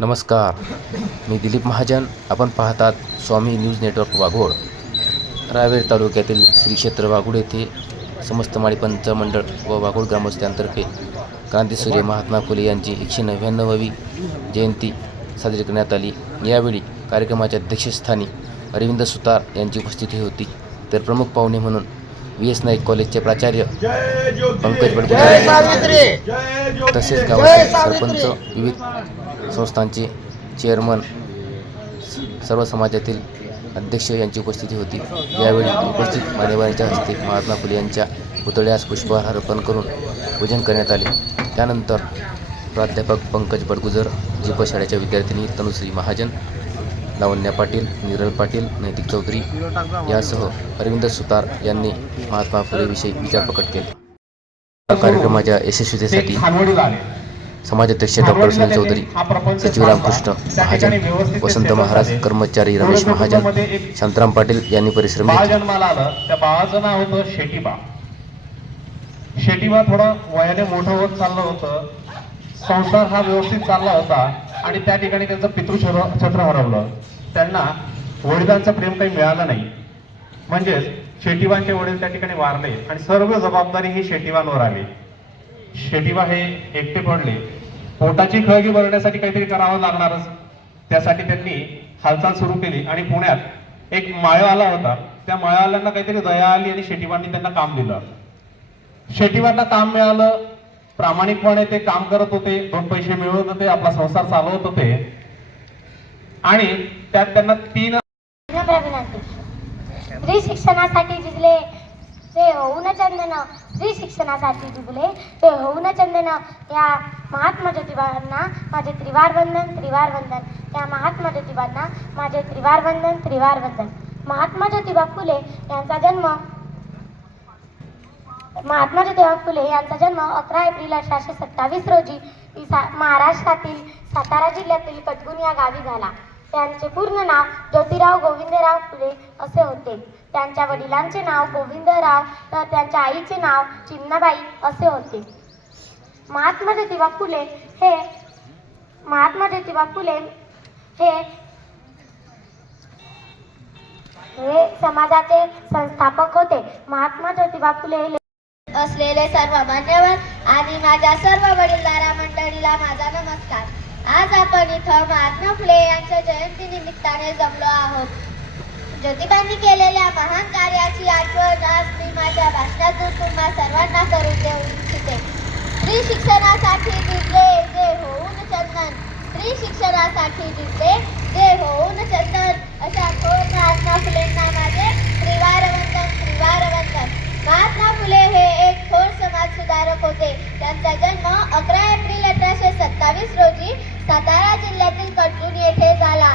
नमस्कार, मी दिलीप महाजन. आपण पाहतात स्वामी न्यूज नेटवर्क वाघोड. रावेर तालुक्यातील श्री क्षेत्र वाघोड येथे समस्त माळी पंच मंडळ व वाघोड ग्रामस्थांतर्फे क्रांतीसूर्य महात्मा फुले यांची 199वी जयंती साजरी करण्यात आली. यावेळी कार्यक्रमाच्या अध्यक्षस्थानी अरविंद सुतार यांची उपस्थिती होती. तर प्रमुख पाहुणे म्हणून VS नाईक कॉलेजचे प्राचार्य पंकज बडगुजर तसेच गावातील सरपंच, विविध संस्थांचे चेअरमन, सर्व समाजातील अध्यक्ष यांची उपस्थिती होती. यावेळी उपस्थित मान्यवरांच्या हस्ते महात्मा फुले यांच्या पुतळ्यास पुष्पहार अर्पण करून पूजन करण्यात आले. त्यानंतर प्राध्यापक पंकज बडगुजर, जीप शाळेच्या विद्यार्थिनी तनुश्री महाजन, लावण्या पाटील, नीरल पाटील, नैतिक चौधरी यासह अरविंद सुतार यांनी महात्मा फुलेविषयी विचार प्रकट केले. कार्यक्रमाच्या यशस्वीतेसाठी समाजाध्यक्ष डॉक्टर सुनील चौधरी, सचिव रामकृष्ण महाजन, वसंत महाराज, कर्मचारी रमेश महाजन, शांताराम पाटील यांनी परिश्रम घेतले. जन्माला आलं त्या बाळाचं नाव होतं शेटीबा. शेटीबा थोडं वयाने मोठं होत चाललं होतं. संसार हा व्यवस्थित चालला होता आणि त्या ठिकाणी त्यांचं पितृछत्र हरवलं. त्यांना वडिलांचं प्रेम काही मिळालं नाही. म्हणजेच शेटीबांचे वडील त्या ठिकाणी वारले आणि सर्व जबाबदारी ही शेटीबांवर आली. शेटीबा हे एकटे पडले. पोटाची खळगी भरण्यासाठी काहीतरी करावं लागणारच. त्यासाठी त्यांनी हालचाल सुरू केली आणि पुण्यात एक माळेवाला होता. त्या माळेवाल्यांना काहीतरी दया आली आणि शेटीबांनी त्यांना काम दिलं. शेटीबांना काम मिळालं. प्रामाणिकपणे ते काम करत होते, 2 पैसे मिळवत होते, आपला संसार चालवत होते आणि त्यात त्यांना 3 स्त्री शिक्षणासाठी जिजले ते होऊन चंदन, स्त्री शिक्षणासाठी जिजले ते होऊन चंदन. या महात्मा ज्योतिबांना माझे त्रिवार वंदन. त्या महात्मा ज्योतिबांना माझे त्रिवार वंदन. महात्मा ज्योतिबा फुले यांचा जन्म 11 एप्रिल 1827 रोजी महाराष्ट्रातील सातारा जिल्ह्यातील कटगुण या गावी झाला. त्यांचे पूर्ण नाव ज्योतिराव गोविंदराव फुले असे होते. त्यांच्या वडिलांचे नाव गोविंदराव तर त्यांच्या आईचे नाव चिमणाबाई असे होते. महात्मा ज्योतिबा फुले हे समाजाचे संस्थापक होते. महात्मा ज्योतिबा फुले असलेले सर्व मान्यवर आणि माझ्या सर्व वडीलधारा मंडळीला माझा नमस्कार. आज आपण इथं महात्मा फुले यांच्या जयंती निमित्ताने जमलो आहोत. ज्योतिबांनी केलेल्या महान कार्याची आठवण आज मी माझ्या भाषणातून तुम्हा सर्वांना करून देऊ इच्छिते. स्त्री शिक्षणासाठी जिंकले जे होऊन चंदन, स्त्री शिक्षणासाठी जिंकले जे होऊन चंदन, अशा थोर महात्मा फुलेंना माझे त्रिवार वंदन. महात्मा फुले हे एक थोर समाज सुधारक होते. त्यांचा जन्म 11 एप्रिल 1827 रोजी सातारा जिल्ह्यातील कटगुण येथे झाला.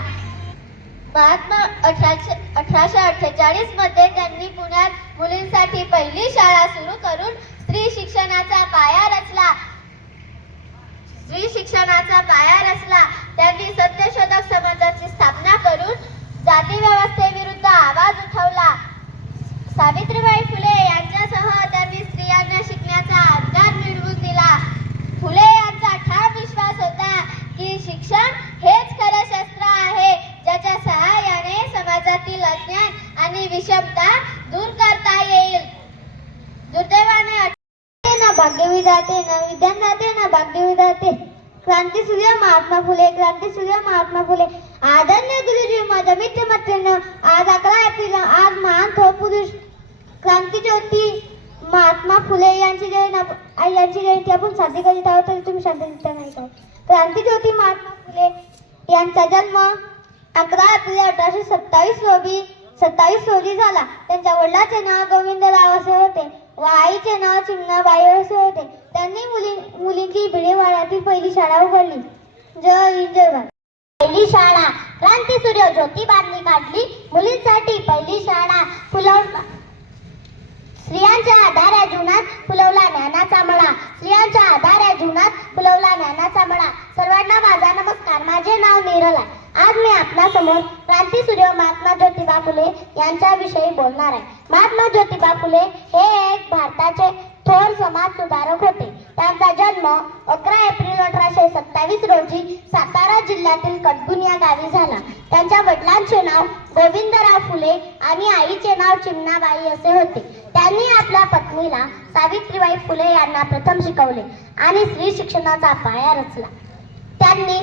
1848 मध्ये त्यांनी पुण्यात मुलींसाठी पहिली शाळा सुरू करून स्त्री शिक्षणाचा पाया रचला. त्यांनी सत्यशोधक समाजाची स्थापना करून जाती व्यवस्थेविरुद्ध आवाज उठवला. सावित्रीबाई फुले यांच्यासह त्यांनी स्त्रियांना शिकण्याचा अधिकार मिळवून दिला. फुले यांचा ठाम विश्वास होता की शिक्षण हेच खरे शस्त्र आहे, ज्याच्या सहाय्याने समाजातील अज्ञान आणि विषमता दूर करता येईल. दुर्दैवाने न भाग्यविधाते न विद्यादाते न भाग्यविधाते. क्रांतीसूर्य महात्मा फुले. आदरणीय गुरुजी, माझ्या मित्रमैत्रिणींनो, आज 11 एप्रिल आज महान थोर पुरुष क्रांतीज्योती महात्मा फुले यांची जयंती आपण साजरी करीत आहोत. तरी तुम्ही शांतचित्त नाही आहोत. क्रांतीज्योती महात्मा फुले यांचा जन्म 11 एप्रिल 1827 रोजी झाला. त्यांच्या वडिलांचे नाव गोविंदराव असे होते व आईचे नाव चिमणाबाई असे होते. त्यांनी मुलींची भिडेवाड्यातील पहिली शाळा उघडली. जय हिंद जय भारत. पहिली शाळा क्रांतीसूर्य ज्योतिबांनी काढली. मुलींसाठी पहिली शाळा स्त्रियांच्या आधार जीवनात फुलवला ज्ञानाचा मळा. सर्वांना माझा नमस्कार. माझे नाव नीरल आहे. आज मी आपल्यासमोर क्रांतीसूर्य महात्मा ज्योतिबा फुले यांच्याविषयी बोलणार आहे. महात्मा ज्योतिबा फुले हे एक भारताचे थोर समाज सुधारक होते. त्यांचा जन्म 11 एप्रिल 1827 रोजी सातारा जिल्ह्यातील कटबुन या गावी झाला. त्यांच्या वडिलांचे नाव गोविंदराव फुले आणि आईचे नाव चिमणाबाई असे होते. त्यांनी आपल्या पत्नीला सावित्रीबाई फुले यांना प्रथम शिकवले आणि स्त्री शिक्षणाचा पाया रचला. त्यांनी